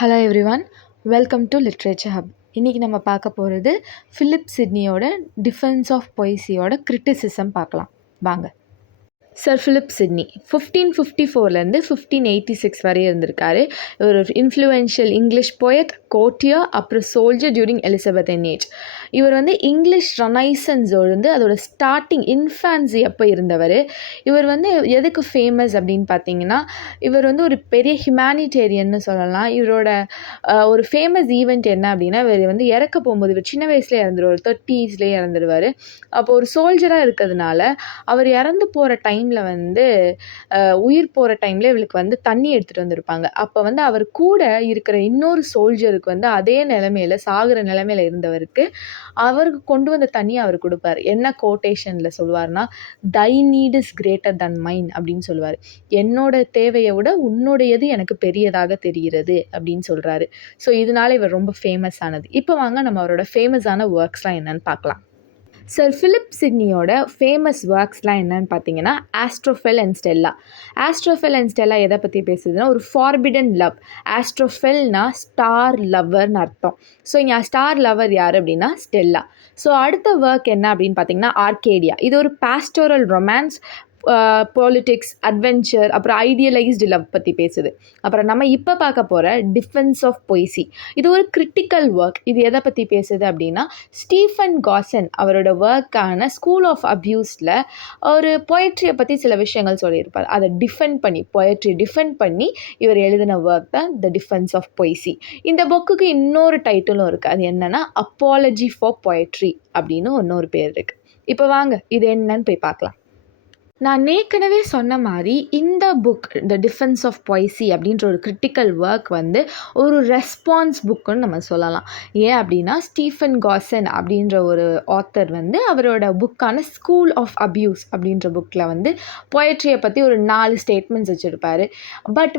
Hello everyone, welcome to literature hub. இன்றைக்கி நம்ம பார்க்க போகிறது ஃபிலிப் சிட்னியோட டிஃபென்ஸ் ஆஃப் பொய்சியோட கிரிட்டிசிசம் பார்க்கலாம் வாங்க. சர் ஃபிலிப் சிட்னி 1554லேருந்து 1586 வரை இருந்திருக்காரு. ஒரு இன்ஃப்ளூயன்ஷியல் இங்கிலீஷ் போயட், கோர்ட்டியர், அப்புறம் சோல்ஜர் டியூரிங் எலிசபெத்தன் ஏஜ். இவர் இங்கிலீஷ் ரெனைசன்ஸ் அதோட ஸ்டார்டிங் இன்ஃபான்சி அப்போ இருந்தவர். இவர் எதுக்கு ஃபேமஸ் அப்படின்னு பார்த்தீங்கன்னா, இவர் ஒரு பெரிய ஹியூமானிட்டேரியன்னு சொல்லலாம். இவரோட ஒரு ஃபேமஸ் ஈவெண்ட் என்ன அப்படின்னா, இவர் இறக்க போகும்போது இவர் சின்ன வயசுலேயே இறந்துருவார், 30ஸ்லேயே இறந்துருவார். அப்போ ஒரு சோல்ஜராக இருக்கிறதுனால அவர் இறந்து போகிற டைமில் உயிர் போகிற டைமில் இவளுக்கு தண்ணி எடுத்துகிட்டு வந்திருப்பாங்க. அப்போ அவர் கூட இருக்கிற இன்னொரு சோல்ஜருக்கு அதே நிலைமையில் சாகிற நிலைமையில் இருந்தவருக்கு அவருக்கு கொண்டு வந்த தண்ணியை அவர் கொடுப்பார். என்ன கோட்டேஷனில் சொல்லுவார்னா, தை நீட் இஸ் கிரேட்டர் தன் மைன் அப்படின்னு சொல்லுவார். என்னோட தேவையை விட உன்னுடையது எனக்கு பெரியதாக தெரிகிறது அப்படின்னு சொல்கிறாரு. ஸோ இதனால இவர் ரொம்ப ஃபேமஸ் ஆனது. இப்போ வாங்க நம்ம அவரோட ஃபேமஸான ஒர்க்ஸ்லாம் என்னன்னு பார்க்கலாம். சர் ஃபிலிப் சிட்னியோட ஃபேமஸ் ஒர்க்ஸ்லாம் என்னன்னு பார்த்தீங்கன்னா, ஆஸ்ட்ரோஃபெல் அண்ட் ஸ்டெல்லா. ஆஸ்ட்ரோஃபெல் அண்ட் ஸ்டெல்லா எதை பற்றி பேசுதுன்னா, ஒரு ஃபார்பிடன் லவ். ஆஸ்ட்ரோஃபெல்னா ஸ்டார் லவ்வர்னு அர்த்தம். ஸோ இங்கே ஸ்டார் லவர் யார் அப்படின்னா ஸ்டெல்லா. ஸோ அடுத்த ஒர்க் என்ன அப்படின்னு பார்த்தீங்கன்னா, ஆர்கேடியா. இது ஒரு பாஸ்டோரல் ரொமான்ஸ், பாலிட்டிக்ஸ், அட்வென்ச்சர், அப்புறம் ஐடியலைஸ்டு லவ் பற்றி பேசுது. அப்புறம் நம்ம இப்போ பார்க்க போகிற டிஃபென்ஸ் ஆஃப் பொய்சி, இது ஒரு கிரிட்டிக்கல் ஒர்க். இது எதை பற்றி பேசுது அப்படின்னா, ஸ்டீஃபன் காசன் அவரோட ஒர்க்கான ஸ்கூல் ஆஃப் அப்யூஸில் ஒரு பொயட்ரியை பற்றி சில விஷயங்கள் சொல்லியிருப்பார். அதை பொயட்ரி டிஃபெண்ட் பண்ணி இவர் எழுதின ஒர்க் தான் த டிஃபென்ஸ் ஆஃப் பொய்சி. இந்த புக்குக்கு இன்னொரு டைட்டிலும் இருக்குது. அது என்னென்னா, அப்பாலஜி ஃபார் பொயட்ரி அப்படின்னு இன்னொரு பேர் இருக்குது. இப்போ வாங்க இது என்னன்னு போய் பார்க்கலாம். நான் ஏற்கனவே சொன்ன மாதிரி இந்த புக் த டிஃபென்ஸ் ஆஃப் பொய்சி அப்படின்ற ஒரு கிரிட்டிக்கல் ஒர்க் ஒரு ரெஸ்பான்ஸ் புக்குன்னு நம்ம சொல்லலாம். ஏன் அப்படின்னா, ஸ்டீஃபன் காசன் அப்படின்ற ஒரு ஆத்தர் அவரோட புக்கான ஸ்கூல் ஆஃப் அப்யூஸ் அப்படின்ற புக்கில் பொயட்ரியை பற்றி ஒரு 4 ஸ்டேட்மெண்ட்ஸ் வச்சுருப்பார். பட்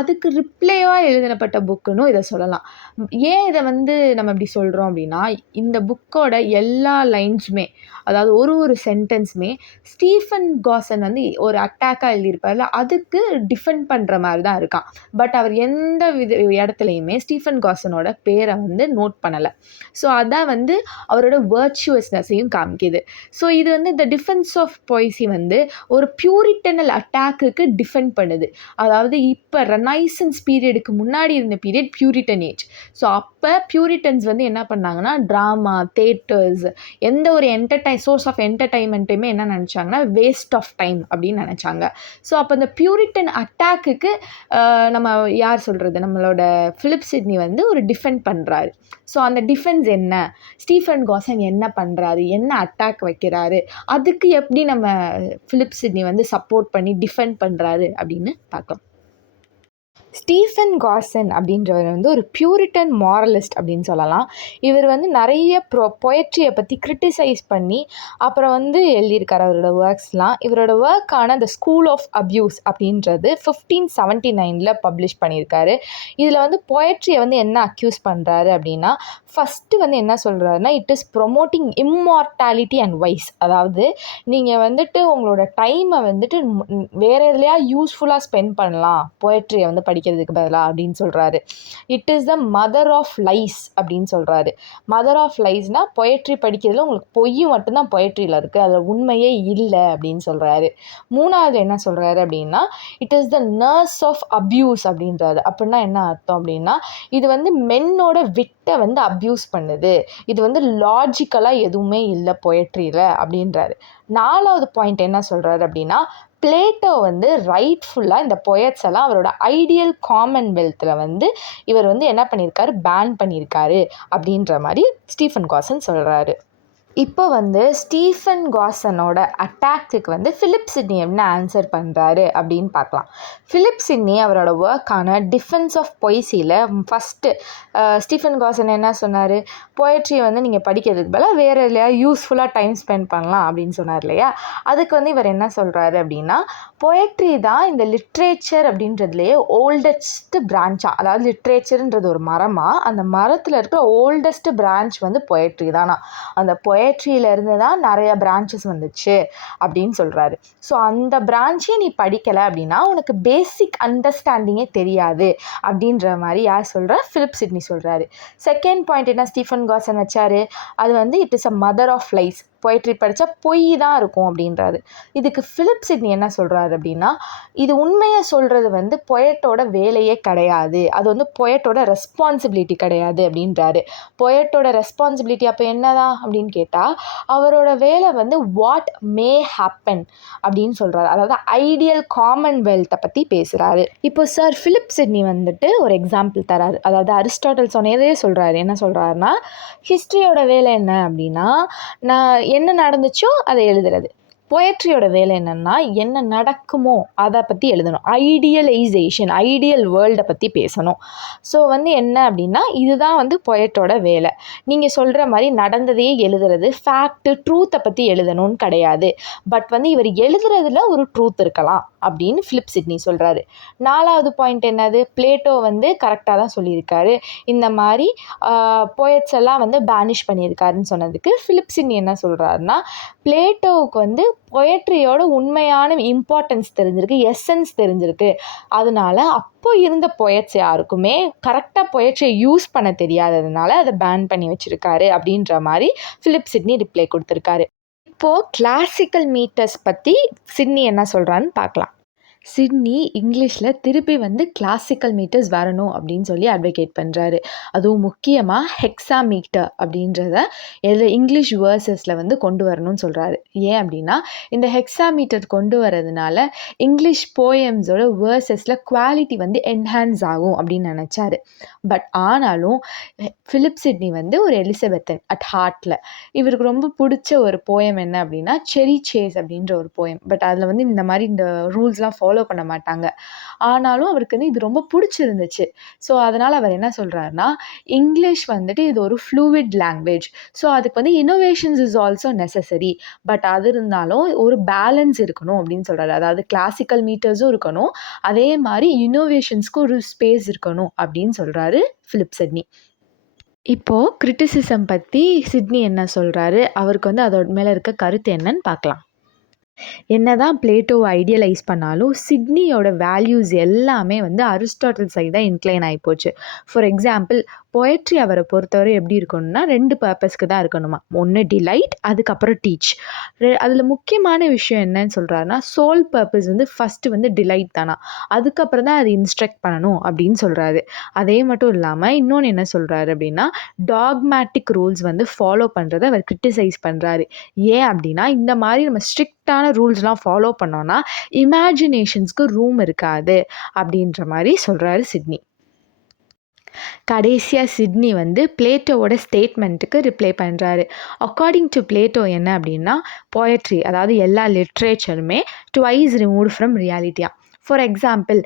அதுக்கு ரிப்ளைவாக எழுதப்பட்ட புக்குன்னு இதை சொல்லலாம். ஏன் இதை நம்ம இப்படி சொல்கிறோம் அப்படின்னா, இந்த புக்கோட எல்லா லைன்ஸுமே, அதாவது ஒரு சென்டென்ஸுமே ஸ்டீஃபன் காசன் ஒரு அட்டாக்காக எழுதியிருப்பார்ல, அதுக்கு டிஃபெண்ட் பண்ணுற மாதிரி தான் இருக்கான். பட் அவர் எந்த இடத்துலையுமே ஸ்டீஃபன் காசனோட பேரை நோட் பண்ணலை. ஸோ அதான் அவரோட வர்ச்சுவஸ்னஸையும் காமிக்குது. ஸோ இது த டிஃபென்ஸ் ஆஃப் பொய்சி ஒரு பியூரிட்டனல் அட்டாக்குக்கு டிஃபெண்ட் பண்ணுது. அதாவது இப்போ ரெனைசன்ஸ் பீரியடுக்கு முன்னாடி இருந்த பீரியட் பியூரிட்டன் ஏஜ். ஸோ அப்போ பியூரிட்டன்ஸ் என்ன பண்ணாங்கன்னா, ட்ராமா, தேட்டர்ஸ், எந்த ஒரு சோர்ஸ் ஆஃப் என்டர்டைன்மெண்ட்டையுமே என்ன நினச்சாங்கன்னா, வேஸ்ட் ஆஃப் டைம் அப்படின்னு நினச்சாங்க. ஸோ அப்போ இந்த பியூரிட்டன் அட்டாக்குக்கு நம்ம யார் சொல்கிறது, நம்மளோட ஃபிலிப் சிட்னி ஒரு டிஃபெண்ட் பண்ணுறாரு. ஸோ அந்த டிஃபென்ஸ் என்ன, ஸ்டீஃபன் காசன் என்ன பண்ணுறாரு, என்ன அட்டாக் வைக்கிறாரு, அதுக்கு எப்படி நம்ம ஃபிலிப் சிட்னி சப்போர்ட் பண்ணி டிஃபெண்ட் பண்ணுறாரு அப்படின்னு பார்க்கலாம். ஸ்டீஃபன் காசன் அப்படின்றவர் ஒரு பியூரிட்டன் மாரலிஸ்ட் அப்படின்னு சொல்லலாம். இவர் நிறைய பொயட்ரியை பற்றி கிரிட்டிசைஸ் பண்ணி அப்புறம் எழுதியிருக்கார் அவரோட ஒர்க்ஸ்லாம். இவரோட ஒர்க்கான த ஸ்கூல் ஆஃப் அப்யூஸ் அப்படின்றது 1579 பப்ளிஷ் பண்ணியிருக்காரு. இதில் பொயட்ரியை என்ன அக்யூஸ் பண்ணுறாரு அப்படின்னா, ஃபஸ்ட்டு என்ன சொல்கிறாருன்னா, it is promoting immortality and vice. அதாவது நீங்கள் உங்களோட டைமை வேறு எதுலையா யூஸ்ஃபுல்லாக ஸ்பெண்ட் பண்ணலாம் பொயட்ரியை படிக்கிறதுக்கு பதிலாக அப்படின்னு சொல்கிறாரு. It is the mother of lies அப்படின்னு சொல்கிறாரு. மதர் ஆஃப் லைஸ்னால் பொயட்ரி படிக்கிறதுல உங்களுக்கு பொய் மட்டும்தான் பொயட்ரியில் இருக்குது, அதில் உண்மையே இல்லை அப்படின்னு சொல்கிறாரு. மூணாவது என்ன சொல்கிறாரு அப்படின்னா, it is the nurse of abuse அப்படின்றாரு. அப்படின்னா என்ன அர்த்தம் அப்படின்னா, இது மென்னோட விட்டை அப்யூஸ் பண்ணுது, இது லாஜிக்கலாக எதுவுமே இல்லை பொயட்ரியில் அப்படின்றாரு. நாலாவது பாயிண்ட் என்ன சொல்கிறாரு அப்படின்னா, பிளேட்டோ ரைட்ஃபுல்லாக இந்த பொயட்ஸ் எல்லாம் அவரோட ஐடியல் காமன்வெல்த்தில் இவர் என்ன பண்ணியிருக்காரு, பேன் பண்ணியிருக்காரு அப்படின்ற மாதிரி ஸ்டீஃபன் காசன் சொல்கிறாரு. இப்போ ஸ்டீஃபன் காசனோட அட்டாக்குக்கு ஃபிலிப் சிட்னி என்ன ஆன்சர் பண்ணுறாரு அப்படின்னு பார்க்கலாம். ஃபிலிப் சிட்னி அவரோட ஒர்க்கான டிஃபென்ஸ் ஆஃப் பொய்சியில் ஃபஸ்ட்டு ஸ்டீஃபன் காசன் என்ன சொன்னார், பொயட்ரியை நீங்கள் படிக்கிறதுக்கு பதிலாக வேறு இல்லையா யூஸ்ஃபுல்லாக டைம் ஸ்பெண்ட் பண்ணலாம் அப்படின்னு சொன்னார் இல்லையா. அதுக்கு இவர் என்ன சொல்கிறாரு அப்படின்னா, பொயட்ரி தான் இந்த லிட்ரேச்சர் அப்படின்றதுலேயே ஓல்டஸ்ட் பிரான்ச்சாக, அதாவது லிட்ரேச்சர்ன்றது ஒரு மரமாக, அந்த மரத்தில் இருக்கிற ஓல்டஸ்ட் பிரான்ச் பொயட்ரி தானா. அந்த பொயட்ரியிலேருந்து தான் நிறைய பிரான்ச்சஸ் வந்துச்சு அப்படின்னு சொல்கிறாரு. ஸோ அந்த பிரான்ச்சே நீ படிக்கலை அப்படின்னா உனக்கு பேசிக் அண்டர்ஸ்டாண்டிங்கே தெரியாது அப்படின்ற மாதிரி யார் சொல்கிறா? ஃபிலிப் சிட்னி சொல்கிறாரு. செகண்ட் பாயிண்ட் என்ன ஸ்டீஃபன் காசன் வச்சாரு? அது வந்து it is a mother of lies. Poetry படித்தா பொய் தான் இருக்கும் அப்படின்றாரு. இதுக்கு ஃபிலிப் சிட்னி என்ன சொல்கிறாரு அப்படின்னா, இது உண்மையை சொல்கிறது வந்து பொயட்டோட வேலையே கிடையாது, அது வந்து பொயட்டோட ரெஸ்பான்சிபிலிட்டி கிடையாது அப்படின்றாரு. பொயட்டோட ரெஸ்பான்சிபிலிட்டி அப்போ என்னதான் அப்படின்னு கேட்டால், அவரோட வேலை வந்து வாட் மே ஹேப்பன் அப்படின்னு சொல்கிறாரு. அதாவது ஐடியல் காமன்வெல்த்தை பற்றி பேசுகிறாரு. இப்போ சார் ஃபிலிப் சிட்னி வந்துட்டு ஒரு எக்ஸாம்பிள் தராரு. அதாவது அரிஸ்டாட்டில் சொன்னதே சொல்கிறாரு. என்ன சொல்கிறாருன்னா, ஹிஸ்ட்ரியோட வேலை என்ன அப்படின்னா, நான் என்ன நடந்துச்சோ அதை எழுதுறது. பொயட்ரியோட வேலை என்னென்னா, என்ன நடக்குமோ அதை பற்றி எழுதணும். ஐடியலைசேஷன், ஐடியல் வேர்ல்டை பற்றி பேசணும். ஸோ வந்து என்ன அப்படின்னா, இதுதான் வந்து பொயட்டோட வேலை. நீங்கள் சொல்கிற மாதிரி நடந்ததையே எழுதுறது, ஃபேக்ட்டு, ட்ரூத்தை பற்றி எழுதணும்னு கிடையாது. பட் வந்து இவர் எழுதுறதுல ஒரு ட்ரூத் இருக்கலாம் அப்படின்னு ஃபிலிப் சிட்னி சொல்கிறாரு. 4வது பாயிண்ட் என்னது? பிளேட்டோ வந்து கரெக்டாக தான் சொல்லியிருக்காரு. இந்த மாதிரி போயட்ஸ் எல்லாம் வந்து பேனிஷ் பண்ணியிருக்காருன்னு சொன்னதுக்கு ஃபிலிப் சிட்னி என்ன சொல்கிறாருன்னா, பிளேட்டோவுக்கு வந்து பொயட்ரியோட உண்மையான இம்பார்ட்டன்ஸ் தெரிஞ்சிருக்கு, எசன்ஸ் தெரிஞ்சிருக்கு. அதனால அப்போ இருந்த பொயட்ஸ் யாருக்குமே கரெக்டாக பொயட்ரியை யூஸ் பண்ண தெரியாததுனால அதை பேன் பண்ணி வச்சுருக்காரு அப்படின்ற மாதிரி ஃபிலிப் சிட்னி ரிப்ளை கொடுத்துருக்காரு. இப்போது கிளாசிக்கல் மீட்டர்ஸ் பற்றி சிட்னி என்ன சொல்கிறான்னு பார்க்கலாம். சிட்னி இங்கிலீஷில் திருப்பி வந்து கிளாசிக்கல் மீட்டர்ஸ் வரணும் அப்படின்னு சொல்லி அட்வொகேட் பண்ணுறாரு. அதுவும் முக்கியமாக ஹெக்ஸாமீட்டர் அப்படின்றத இங்கிலீஷ் வேர்சஸில் வந்து கொண்டு வரணும்னு சொல்கிறாரு. ஏன் அப்படின்னா, இந்த ஹெக்ஸாமீட்டர் கொண்டு வரதுனால இங்கிலீஷ் போயம்ஸோட வேர்சஸில் குவாலிட்டி வந்து என்ஹான்ஸ் ஆகும் அப்படின்னு நினச்சாரு. பட் ஆனாலும் ஃபிலிப் சிட்னி வந்து ஒரு எலிசபெத்தன் அட் ஹார்ட்டில். இவருக்கு ரொம்ப பிடிச்ச ஒரு போயம் என்ன அப்படின்னா, செரி சேஸ் அப்படின்ற ஒரு போயம். பட் அதில் வந்து இந்த மாதிரி இந்த ரூல்ஸ்லாம் ஃபாலோ பண்ண மாட்டாங்க. ஆனாலும் அவருக்கு வந்து இது ரொம்ப பிடிச்சிருந்துச்சு. ஸோ அதனால் அவர் என்ன சொல்கிறாருன்னா, இங்கிலீஷ் வந்துட்டு இது ஒரு ஃப்ளூவிட் லாங்குவேஜ். ஸோ அதுக்கு வந்து innovations is also necessary. But அது இருந்தாலும் ஒரு பேலன்ஸ் இருக்கணும் அப்படின்னு சொல்கிறாரு. அதாவது கிளாசிக்கல் மீட்டர்ஸும் இருக்கணும், அதே மாதிரி இன்னோவேஷன்ஸ்க்கு ஒரு ஸ்பேஸ் இருக்கணும் அப்படின்னு சொல்கிறாரு ஃபிலிப் சிட்னி. இப்போது கிரிட்டிசிசம் பற்றி சிட்னி என்ன சொல்கிறாரு, அவருக்கு வந்து அதோட மேலே இருக்க கருத்து என்னன்னு பார்க்கலாம். என்னதான் பிளேட்டோவை ஐடியலைஸ் பண்ணாலும் சிட்னியோட வேல்யூஸ் எல்லாமே வந்து அரிஸ்டாட்டில் சைடு தான் இன்க்ளைன் ஆகிப்போச்சு. ஃபார் எக்ஸாம்பிள், பொயட்ரி அவரை பொறுத்தவரை எப்படி இருக்கணும்னா 2 பர்பஸ்க்கு தான் இருக்கணுமா. ஒன்று டிலைட், அதுக்கப்புறம் டீச். அதில் முக்கியமான விஷயம் என்னன்னு சொல்கிறாருன்னா, சோல் பர்பஸ் வந்து ஃபஸ்ட்டு வந்து டிலைட் தானா, அதுக்கப்புறம் தான் அது இன்ஸ்ட்ரக்ட் பண்ணணும் அப்படின்னு சொல்கிறாரு. அதே மட்டும் இல்லாமல் இன்னொன்று என்ன சொல்கிறாரு அப்படின்னா, டாக்மேட்டிக் ரூல்ஸ் வந்து ஃபாலோ பண்ணுறதை அவர் கிரிட்டிசைஸ் பண்ணுறாரு. ஏன் அப்படின்னா, இந்த மாதிரி நம்ம ஸ்ட்ரிக்டான ரூல்ஸ்லாம் ஃபாலோ பண்ணோன்னா இமேஜினேஷன்ஸ்க்கு ரூம் இருக்காது அப்படின்ற மாதிரி சொல்கிறாரு சிட்னி. கடைசியாக சிட்னி வந்து பிளேட்டோவோட ஸ்டேட்மெண்ட்டுக்கு ரிப்ளை பண்ணுறாரு. அக்கார்டிங் டு பிளேட்டோ என்ன அப்படின்னா, போயட்ரி அதாவது எல்லா லிட்ரேச்சருமே ட்வைஸ் ரிமூவ்டு ஃப்ரம் ரியாலிட்டியா. ஃபார் எக்ஸாம்பிள்,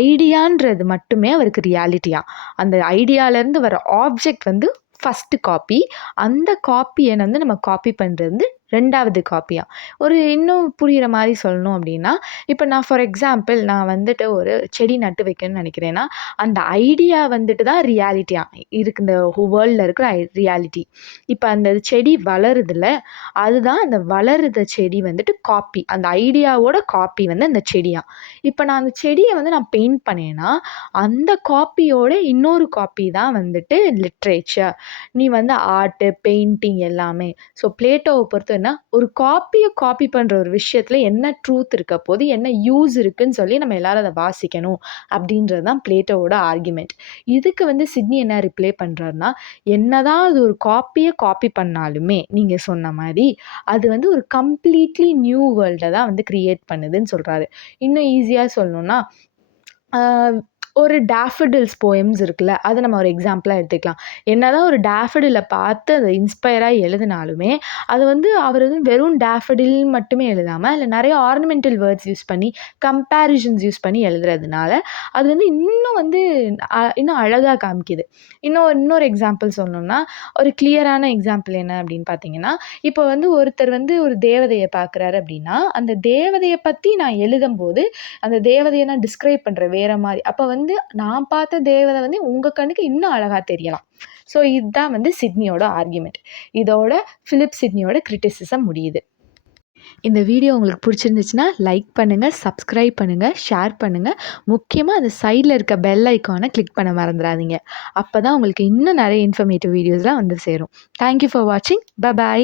ஐடியான்றது மட்டுமே அவருக்கு ரியாலிட்டியா. அந்த ஐடியாவிலேருந்து வர ஆப்ஜெக்ட் வந்து ஃபஸ்ட்டு காப்பி, அந்த காப்பியை வந்து நம்ம காப்பி பண்ணுறது 2வது காப்பியாக. ஒரு இன்னும் புரிகிற மாதிரி சொல்லணும் அப்படின்னா, இப்போ நான் ஃபார் எக்ஸாம்பிள் நான் வந்துட்டு ஒரு செடி நட்டு வைக்கணும்னு நினைக்கிறேன்னா, அந்த ஐடியா வந்துட்டு தான் ரியாலிட்டியாக இருக்குது, இந்த வேர்ல்டில் இருக்கிற ரியாலிட்டி. இப்போ அந்த செடி வளருதில்ல, அதுதான் அந்த வளருத செடி வந்துட்டு காப்பி, அந்த ஐடியாவோட காப்பி வந்து அந்த செடியாக. இப்போ நான் அந்த செடியை வந்து நான் பெயிண்ட் பண்ணேன்னா, அந்த காப்பியோட இன்னொரு காப்பி தான் வந்துட்டு லிட்ரேச்சர். நீ வந்து ஆர்ட்டு, பெயிண்டிங் எல்லாமே. ஸோ பிளேட்டோவை பொறுத்த ஒரு காப்பியை காப்பி பண்ணுற ஒரு விஷயத்தில் என்ன ட்ரூத் இருக்க போது, என்ன யூஸ் இருக்குன்னு சொல்லி நம்ம எல்லாரும் அதை வாசிக்கணும் அப்படின்றது தான் பிளேட்டோவோட ஆர்குமெண்ட். இதுக்கு வந்து சிட்னி என்ன ரிப்ளை பண்ணுறாருன்னா, என்னதான் அது ஒரு காப்பியை காப்பி பண்ணாலுமே நீங்கள் சொன்ன மாதிரி அது வந்து ஒரு கம்ப்ளீட்லி நியூ வேர்ல்டை தான் வந்து க்ரியேட் பண்ணுதுன்னு சொல்கிறாரு. இன்னும் ஈஸியாக சொல்லணுன்னா, ஒரு டேஃபடில்ஸ் போயம்ஸ் இருக்குல்ல, அதை நம்ம ஒரு எக்ஸாம்பிளாக எடுத்துக்கலாம். என்னதான் ஒரு டேஃபடிலை பார்த்து அதை இன்ஸ்பயராக எழுதினாலுமே அது வந்து அவர் வந்து வெறும் டேஃபடில் மட்டுமே எழுதாமல் அதில் நிறைய ஆர்னமெண்டல் வேர்ட்ஸ் யூஸ் பண்ணி, கம்பேரிஷன்ஸ் யூஸ் பண்ணி எழுதுறதுனால அது வந்து இன்னும் வந்து இன்னும் அழகாக காமிக்குது. இன்னொரு எக்ஸாம்பிள் சொல்லணும்னா, ஒரு கிளியரான எக்ஸாம்பிள் என்ன அப்படின்னு பார்த்தீங்கன்னா, இப்போ வந்து ஒருத்தர் வந்து ஒரு தேவதையை பார்க்குறாரு அப்படின்னா, அந்த தேவதையை பற்றி நான் எழுதும்போது அந்த தேவதையை நான் டிஸ்கிரைப் பண்ணுறேன் வேறு மாதிரி. அப்போ வந்து வந்து நான் பார்த்த தேவதை வந்து உங்கள் கண்ணுக்கு இன்னும் அழகாக தெரியலாம். ஸோ இதுதான் வந்து சிட்னியோட ஆர்கியூமெண்ட். இதோட ஃபிலிப் சிட்னியோட கிரிட்டிசிசம் முடியுது. இந்த வீடியோ உங்களுக்கு பிடிச்சிருந்துச்சுன்னா லைக் பண்ணுங்கள், சப்ஸ்கிரைப் பண்ணுங்கள், ஷேர் பண்ணுங்கள். முக்கியமாக அந்த சைடில் இருக்க பெல் ஐக்கானை கிளிக் பண்ண மறந்துடாதீங்க. அப்போ தான் உங்களுக்கு இன்னும் நிறைய இன்ஃபர்மேட்டிவ் வீடியோஸ்லாம் வந்து சேரும். தேங்க்யூ ஃபார் வாட்சிங். பை.